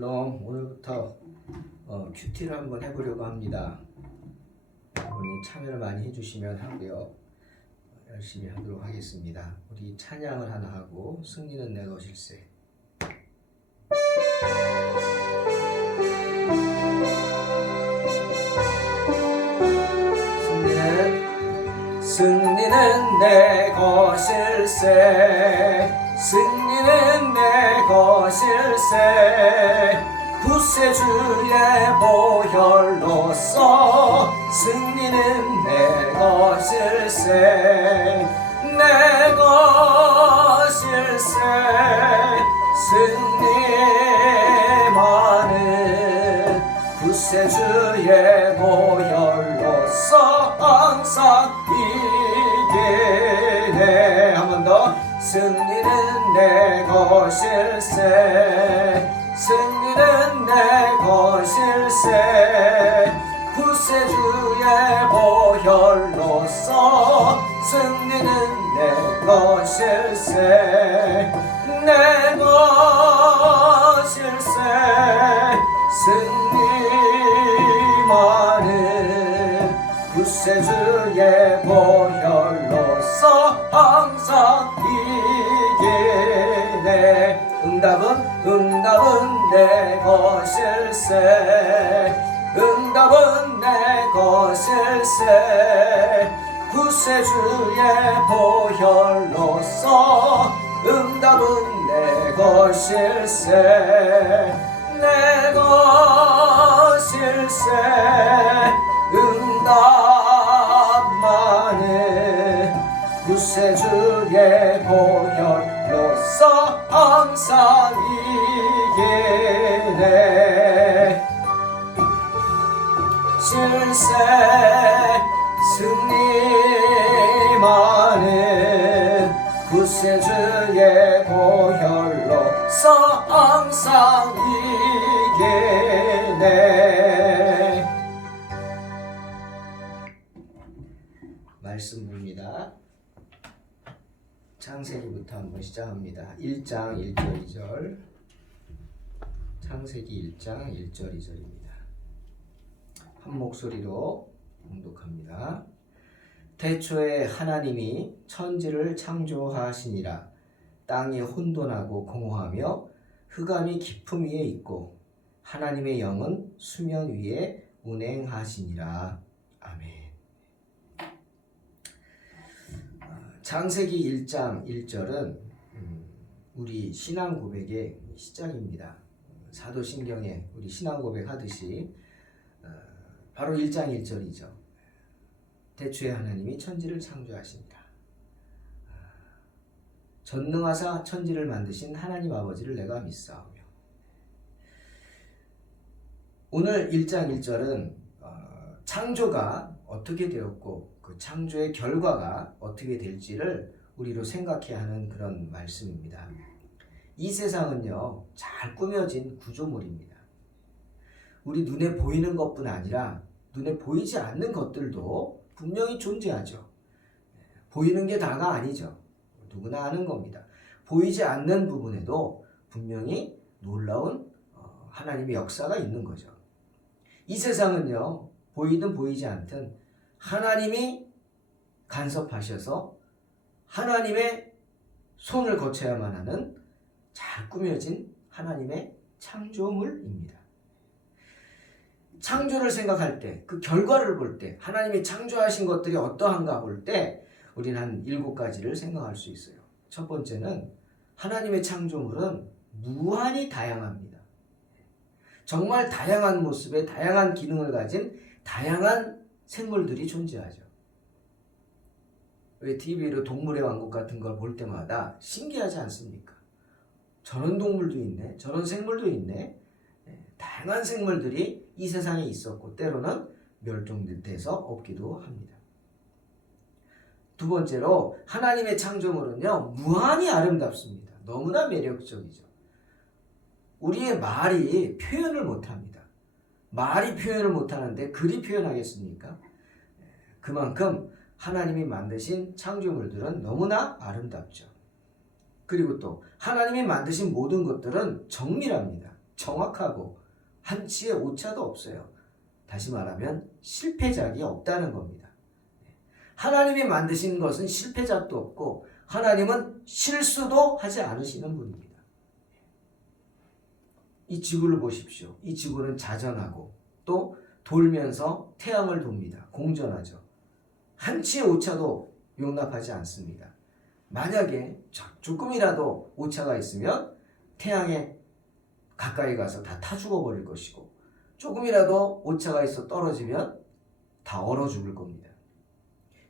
샬롬. 오늘부터 큐티를 한번 해보려고 합니다. 여러분이 참여를 많이 해주시면 하고요. 열심히 하도록 하겠습니다. 우리 찬양을 하나 하고 승리는 내 것일세. 승리는 내 것일세. 승리는 내 것일세. 구세주의 보혈로서 승리는 내 것일세. 내 것일세. 승리만은 구세주의 보혈로서 항상 이기네. 한 번 더. 승리는 내 것일세. 승리는 내 것일세. 구세주의 보혈로서 승리는 내 것일세. 내 것일세. 승리만은 구세주의 보혈로서 항상 이기네. 응답은 내 것일세. 응답은 내 것일세. 구세주의 보혈로서 응답은 내 것일세. 내 것일세. 응답만은 구세주의 보혈로서 항상 이기네. 실세 승리만은 구세주의 보혈로서 항상 이기네. 말씀입니다. 창세기부터 한번 시작합니다. 1장 1절 2절. 창세기 1장 1절 2절입니다. 한 목소리로 봉독합니다. 태초에 하나님이 천지를 창조하시니라. 땅이 혼돈하고 공허하며 흑암이 깊음 위에 있고 하나님의 영은 수면 위에 운행하시니라. 아멘. 창세기 1장 1절은 우리 신앙 고백의 시작입니다. 사도신경에 우리 신앙 고백하듯이 바로 1장 1절이죠. 태초에 하나님이 천지를 창조하십니다. 전능하사 천지를 만드신 하나님 아버지를 내가 믿사오며. 오늘 1장 1절은 창조가 어떻게 되었고 그 창조의 결과가 어떻게 될지를 우리로 생각해야 하는 그런 말씀입니다. 이 세상은요, 잘 꾸며진 구조물입니다. 우리 눈에 보이는 것뿐 아니라 눈에 보이지 않는 것들도 분명히 존재하죠. 보이는 게 다가 아니죠. 누구나 아는 겁니다. 보이지 않는 부분에도 분명히 놀라운 하나님의 역사가 있는 거죠. 이 세상은요, 보이든 보이지 않든 하나님이 간섭하셔서 하나님의 손을 거쳐야만 하는 잘 꾸며진 하나님의 창조물입니다. 창조를 생각할 때, 그 결과를 볼 때, 하나님이 창조하신 것들이 어떠한가 볼 때 우리는 한 7가지를 생각할 수 있어요. 첫 번째는 하나님의 창조물은 무한히 다양합니다. 정말 다양한 모습의 다양한 기능을 가진 다양한 생물들이 존재하죠. 왜 TV로 동물의 왕국 같은 걸 볼 때마다 신기하지 않습니까? 저런 동물도 있네, 저런 생물도 있네. 다양한 생물들이 이 세상에 있었고 때로는 멸종돼서 없기도 합니다. 두 번째로 하나님의 창조물은요, 무한히 아름답습니다. 너무나 매력적이죠. 우리의 말이 표현을 못합니다. 말이 표현을 못하는데 글이 표현하겠습니까? 그만큼 하나님이 만드신 창조물들은 너무나 아름답죠. 그리고 또 하나님이 만드신 모든 것들은 정밀합니다. 정확하고 한치의 오차도 없어요. 다시 말하면 실패작이 없다는 겁니다. 하나님이 만드신 것은 실패작도 없고 하나님은 실수도 하지 않으시는 분입니다. 이 지구를 보십시오. 이 지구는 자전하고 또 돌면서 태양을 돕니다. 공전하죠. 한치의 오차도 용납하지 않습니다. 만약에 조금이라도 오차가 있으면 태양에 가까이 가서 다 타 죽어버릴 것이고 조금이라도 오차가 있어 떨어지면 다 얼어 죽을 겁니다.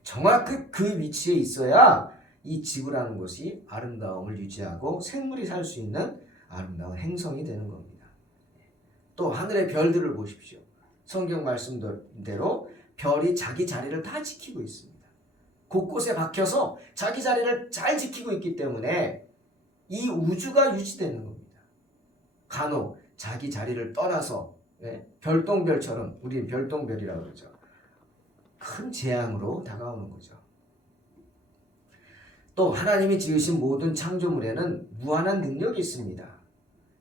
정확히 그 위치에 있어야 이 지구라는 것이 아름다움을 유지하고 생물이 살 수 있는 아름다운 행성이 되는 겁니다. 또 하늘의 별들을 보십시오. 성경 말씀대로 별이 자기 자리를 다 지키고 있습니다. 곳곳에 박혀서 자기 자리를 잘 지키고 있기 때문에 이 우주가 유지되는 겁니다. 간혹 자기 자리를 떠나서 별똥별처럼, 우리는 별똥별이라고 그러죠. 큰 재앙으로 다가오는 거죠. 또 하나님이 지으신 모든 창조물에는 무한한 능력이 있습니다.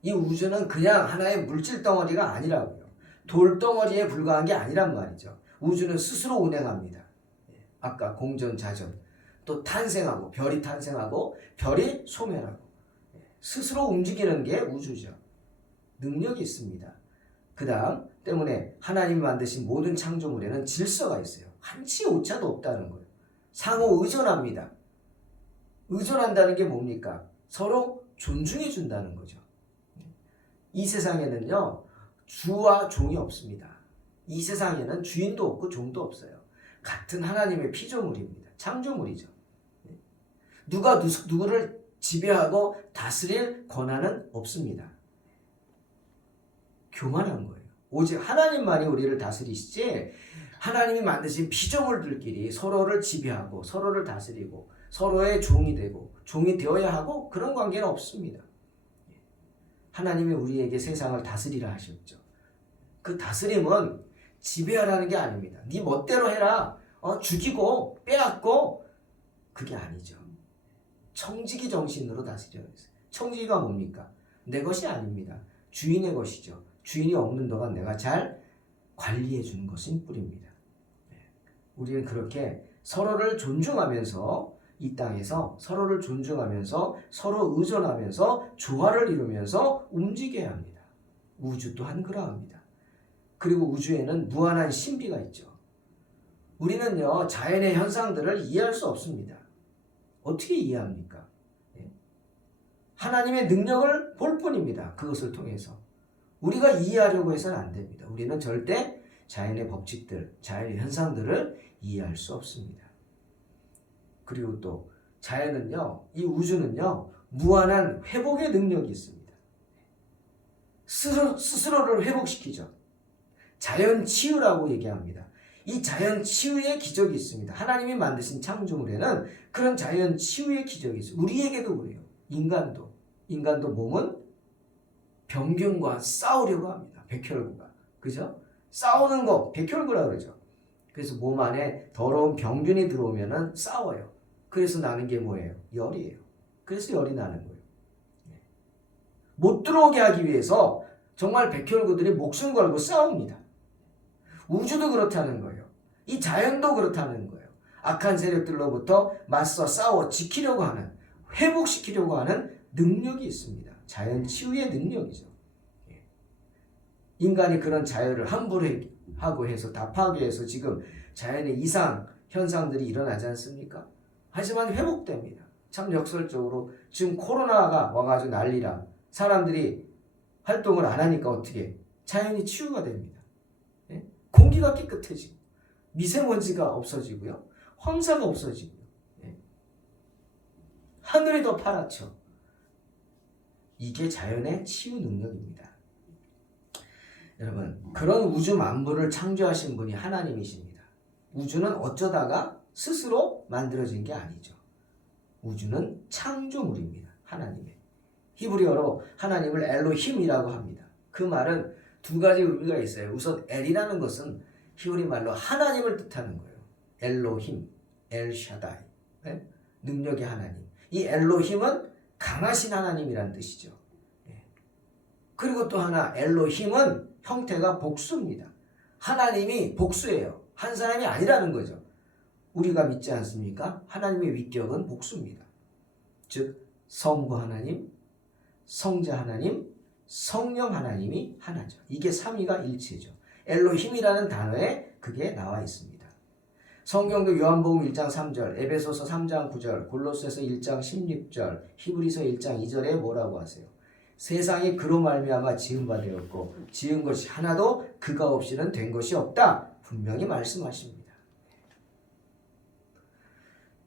이 우주는 그냥 하나의 물질 덩어리가 아니라고요. 돌덩어리에 불과한 게 아니란 말이죠. 우주는 스스로 운행합니다. 아까 공전, 자전, 또 탄생하고 별이 탄생하고 별이 소멸하고 스스로 움직이는 게 우주죠. 능력이 있습니다. 그 다음 때문에 하나님이 만드신 모든 창조물에는 질서가 있어요. 한치의 오차도 없다는 거예요. 상호 의존합니다. 의존한다는 게 뭡니까? 서로 존중해 준다는 거죠. 이 세상에는요, 주와 종이 없습니다. 이 세상에는 주인도 없고 종도 없어요. 같은 하나님의 피조물입니다. 창조물이죠. 누가 누구를 지배하고 다스릴 권한은 없습니다. 교만한 거예요. 오직 하나님만이 우리를 다스리시지 하나님이 만드신 피조물들끼리 서로를 지배하고 서로를 다스리고 서로의 종이 되고 종이 되어야 하고 그런 관계는 없습니다. 하나님이 우리에게 세상을 다스리라 하셨죠. 그 다스림은 지배하라는 게 아닙니다. 네 멋대로 해라. 죽이고 빼앗고 그게 아니죠. 청지기 정신으로 다스려야 했어요. 청지기가 뭡니까? 내 것이 아닙니다. 주인의 것이죠. 주인이 없는 동안 내가 잘 관리해 주는 것인 뿐입니다. 우리는 그렇게 서로를 존중하면서 이 땅에서 서로를 존중하면서 서로 의존하면서 조화를 이루면서 움직여야 합니다. 우주 또한 그러합니다. 그리고 우주에는 무한한 신비가 있죠. 우리는요, 자연의 현상들을 이해할 수 없습니다. 어떻게 이해합니까? 하나님의 능력을 볼 뿐입니다. 그것을 통해서. 우리가 이해하려고 해서는 안 됩니다. 우리는 절대 자연의 법칙들, 자연의 현상들을 이해할 수 없습니다. 그리고 또 자연은요, 이 우주는요, 무한한 회복의 능력이 있습니다. 스스로를 회복시키죠. 자연 치유라고 얘기합니다. 이 자연 치유의 기적이 있습니다. 하나님이 만드신 창조물에는 그런 자연 치유의 기적이 있어요. 우리에게도 그래요. 인간도 몸은 병균과 싸우려고 합니다. 백혈구가. 그죠? 싸우는 거 백혈구라고 그러죠. 그래서 몸 안에 더러운 병균이 들어오면은 싸워요. 그래서 나는 게 뭐예요? 열이에요. 그래서 열이 나는 거예요. 못 들어오게 하기 위해서 정말 백혈구들이 목숨 걸고 싸웁니다. 우주도 그렇다는 거예요. 이 자연도 그렇다는 거예요. 악한 세력들로부터 맞서 싸워 지키려고 하는, 회복시키려고 하는 능력이 있습니다. 자연 치유의 능력이죠. 인간이 그런 자연을 함부로 하고 해서 다 파괴해서 지금 자연의 이상 현상들이 일어나지 않습니까? 하지만 회복됩니다. 참 역설적으로 지금 코로나가 와가지고 난리라 사람들이 활동을 안 하니까 어떻게 자연이 치유가 됩니다. 공기가 깨끗해지고 미세먼지가 없어지고요. 황사가 없어지고요. 하늘이 더 파랗죠. 이게 자연의 치유 능력입니다. 여러분, 그런 우주 만물을 창조하신 분이 하나님이십니다. 우주는 어쩌다가 스스로 만들어진 게 아니죠. 우주는 창조물입니다. 하나님의. 히브리어로 하나님을 엘로힘이라고 합니다. 그 말은 두 가지 의미가 있어요. 우선 엘이라는 것은 히브리 말로 하나님을 뜻하는 거예요. 엘로힘, 엘샤다이, 능력의 하나님. 이 엘로힘은 강하신 하나님이라는 뜻이죠. 그리고 또 하나 엘로힘은 형태가 복수입니다. 하나님이 복수예요. 한 사람이 아니라는 거죠. 우리가 믿지 않습니까? 하나님의 위격은 복수입니다. 즉 성부 하나님, 성자 하나님, 성령 하나님이 하나죠. 이게 삼위가 일체죠. 엘로힘이라는 단어에 그게 나와 있습니다. 성경도 요한복음 1장 3절, 에베소서 3장 9절, 골로새서 1장 16절, 히브리서 1장 2절에 뭐라고 하세요? 세상이 그로 말미암아 지은 바 되었고 지은 것이 하나도 그가 없이는 된 것이 없다. 분명히 말씀하십니다.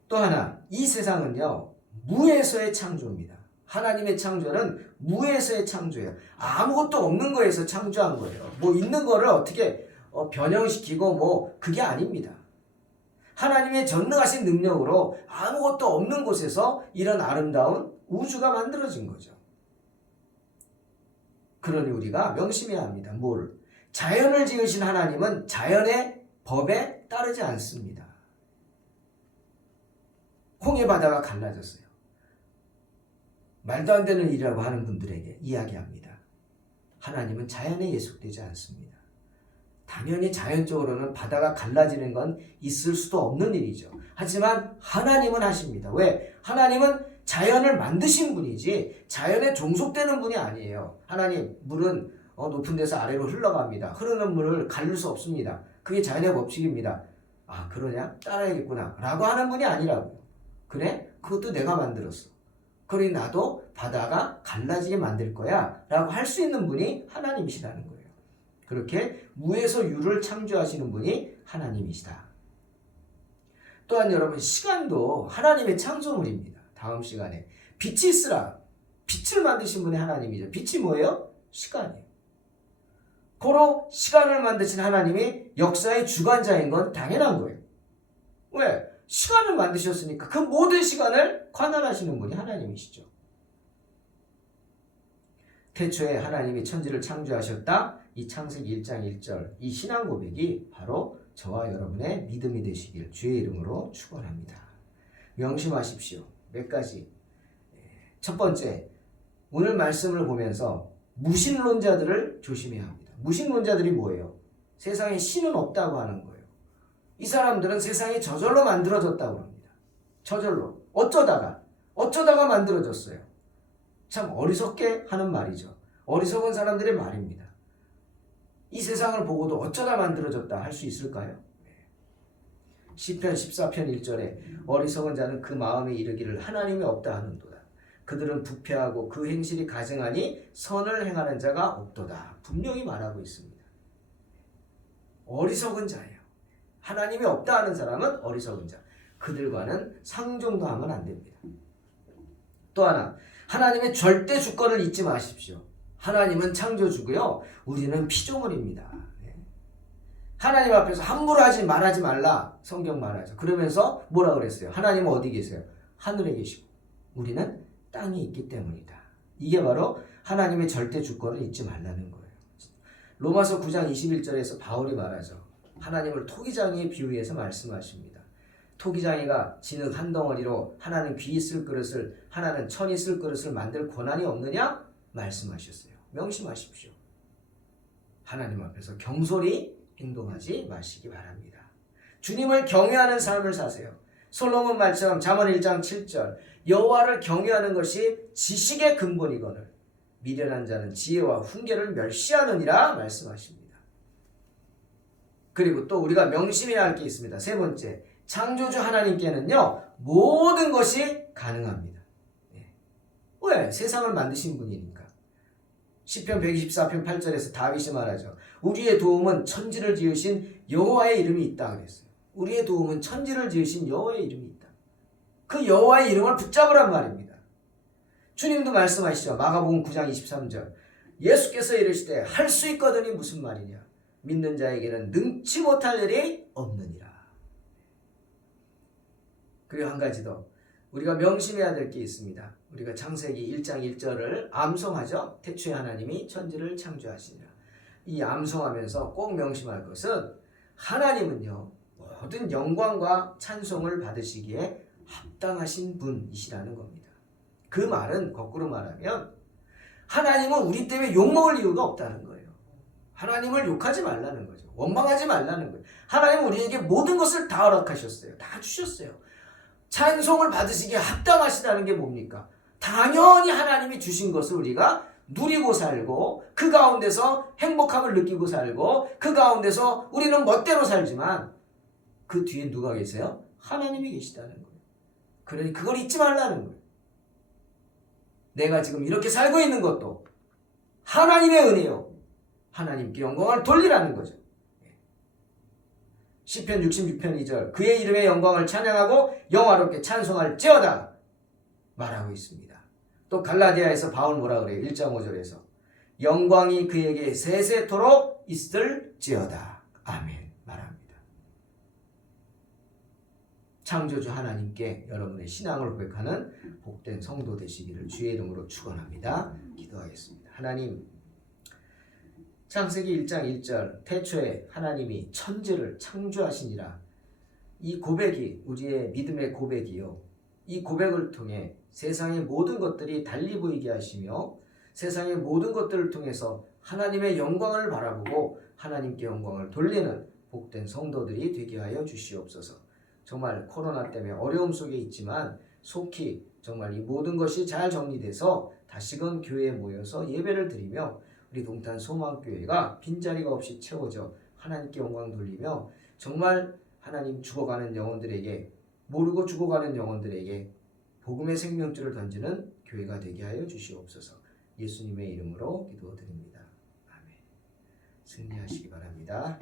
또 하나, 이 세상은요 무에서의 창조입니다. 하나님의 창조는 무에서의 창조예요. 아무것도 없는 거에서 창조한 거예요. 뭐 있는 거를 어떻게 변형시키고 뭐 그게 아닙니다. 하나님의 전능하신 능력으로 아무것도 없는 곳에서 이런 아름다운 우주가 만들어진 거죠. 그러니 우리가 명심해야 합니다. 뭘? 자연을 지으신 하나님은 자연의 법에 따르지 않습니다. 홍해 바다가 갈라졌어요. 말도 안 되는 일이라고 하는 분들에게 이야기합니다. 하나님은 자연에 예속되지 않습니다. 당연히 자연적으로는 바다가 갈라지는 건 있을 수도 없는 일이죠. 하지만 하나님은 하십니다. 왜? 하나님은 자연을 만드신 분이지 자연에 종속되는 분이 아니에요. 하나님, 물은 높은 데서 아래로 흘러갑니다. 흐르는 물을 가릴 수 없습니다. 그게 자연의 법칙입니다. 아, 그러냐? 따라야겠구나 라고 하는 분이 아니라고요. 그래? 그것도 내가 만들었어. 그러니 나도 바다가 갈라지게 만들 거야 라고 할 수 있는 분이 하나님이시라는 거예요. 그렇게 무에서 유를 창조하시는 분이 하나님이시다. 또한 여러분, 시간도 하나님의 창조물입니다. 다음 시간에 빛이 있으라. 빛을 만드신 분이 하나님이죠. 빛이 뭐예요? 시간이에요. 고로 시간을 만드신 하나님이 역사의 주관자인 건 당연한 거예요. 왜? 시간을 만드셨으니까 그 모든 시간을 관할하시는 분이 하나님이시죠. 태초에 하나님이 천지를 창조하셨다. 이 창세기 1장 1절 이 신앙 고백이 바로 저와 여러분의 믿음이 되시길 주의 이름으로 축원합니다. 명심하십시오. 몇 가지. 첫 번째, 오늘 말씀을 보면서 무신론자들을 조심해야 합니다. 무신론자들이 뭐예요? 세상에 신은 없다고 하는 거예요. 이 사람들은 세상이 저절로 만들어졌다고 합니다. 저절로. 어쩌다가 만들어졌어요. 참 어리석게 하는 말이죠. 어리석은 사람들의 말입니다. 이 세상을 보고도 어쩌다 만들어졌다 할 수 있을까요? 시편 14편 1절에 어리석은 자는 그 마음에 이르기를 하나님이 없다 하는도다. 그들은 부패하고 그 행실이 가증하니 선을 행하는 자가 없도다. 분명히 말하고 있습니다. 어리석은 자예요. 하나님이 없다 하는 사람은 어리석은 자. 그들과는 상종도 하면 안 됩니다. 또 하나, 하나님의 절대 주권을 잊지 마십시오. 하나님은 창조주고요. 우리는 피조물입니다. 하나님 앞에서 함부로 말하지 말라. 성경 말하죠. 그러면서 뭐라 그랬어요? 하나님은 어디 계세요? 하늘에 계시고 우리는 땅에 있기 때문이다. 이게 바로 하나님의 절대 주권을 잊지 말라는 거예요. 로마서 9장 21절에서 바울이 말하죠. 하나님을 토기장이에 비유해서 말씀하십니다. 토기장이가 진흙 한 덩어리로 하나는 귀 있을 그릇을 하나는 천 있을 그릇을 만들 권한이 없느냐? 말씀하셨어요. 명심하십시오. 하나님 앞에서 경솔히 행동하지 마시기 바랍니다. 주님을 경외하는 삶을 사세요. 솔로몬 말처럼 잠언 1장 7절 여호와를 경외하는 것이 지식의 근본이거늘 미련한 자는 지혜와 훈계를 멸시하느니라 말씀하십니다. 그리고 또 우리가 명심해야 할 게 있습니다. 세 번째, 창조주 하나님께는요 모든 것이 가능합니다. 왜? 세상을 만드신 분이니까. 시편 124편 8절에서 다윗이 말하죠. 우리의 도움은 천지를 지으신 여호와의 이름이 있다 그랬어요. 우리의 도움은 천지를 지으신 여호와의 이름이 있다. 그 여호와의 이름을 붙잡으란 말입니다. 주님도 말씀하시죠. 마가복음 9장 23절 예수께서 이르시되 할 수 있거든이 무슨 말이냐? 믿는 자에게는 능치 못할 일이 없느니라. 그리고 한 가지 더 우리가 명심해야 될 게 있습니다. 우리가 창세기 1장 1절을 암송하죠. 태초에 하나님이 천지를 창조하시니라. 이 암송하면서 꼭 명심할 것은 하나님은요 모든 영광과 찬송을 받으시기에 합당하신 분이시라는 겁니다. 그 말은 거꾸로 말하면 하나님은 우리 때문에 욕먹을 이유가 없다는 거예요. 하나님을 욕하지 말라는 거죠. 원망하지 말라는 거예요. 하나님은 우리에게 모든 것을 다 허락하셨어요. 다 주셨어요. 찬송을 받으시기에 합당하시다는 게 뭡니까? 당연히 하나님이 주신 것을 우리가 누리고 살고 그 가운데서 행복함을 느끼고 살고 그 가운데서 우리는 멋대로 살지만 그 뒤에 누가 계세요? 하나님이 계시다는 거예요. 그러니 그걸 잊지 말라는 거예요. 내가 지금 이렇게 살고 있는 것도 하나님의 은혜요. 하나님께 영광을 돌리라는 거죠. 시편 66편 2절 그의 이름의 영광을 찬양하고 영화롭게 찬송할지어다 말하고 있습니다. 또 갈라디아에서 바울 뭐라 그래요? 1장 5절에서 영광이 그에게 세세토록 있을지어다 아멘 말합니다. 창조주 하나님께 여러분의 신앙을 고백하는 복된 성도 되시기를 주의 이름으로 축원합니다. 기도하겠습니다. 하나님, 창세기 1장 1절 태초에 하나님이 천지를 창조하시니라. 이 고백이 우리의 믿음의 고백이요. 이 고백을 통해 세상의 모든 것들이 달리 보이게 하시며 세상의 모든 것들을 통해서 하나님의 영광을 바라보고 하나님께 영광을 돌리는 복된 성도들이 되게 하여 주시옵소서. 정말 코로나 때문에 어려움 속에 있지만 속히 정말 이 모든 것이 잘 정리돼서 다시금 교회에 모여서 예배를 드리며 우리 동탄 소망교회가 빈자리가 없이 채워져 하나님께 영광 돌리며 정말 하나님 죽어가는 영혼들에게 모르고 죽어가는 영혼들에게 복음의 생명줄을 던지는 교회가 되게 하여 주시옵소서. 예수님의 이름으로 기도드립니다. 아멘. 승리하시기 바랍니다.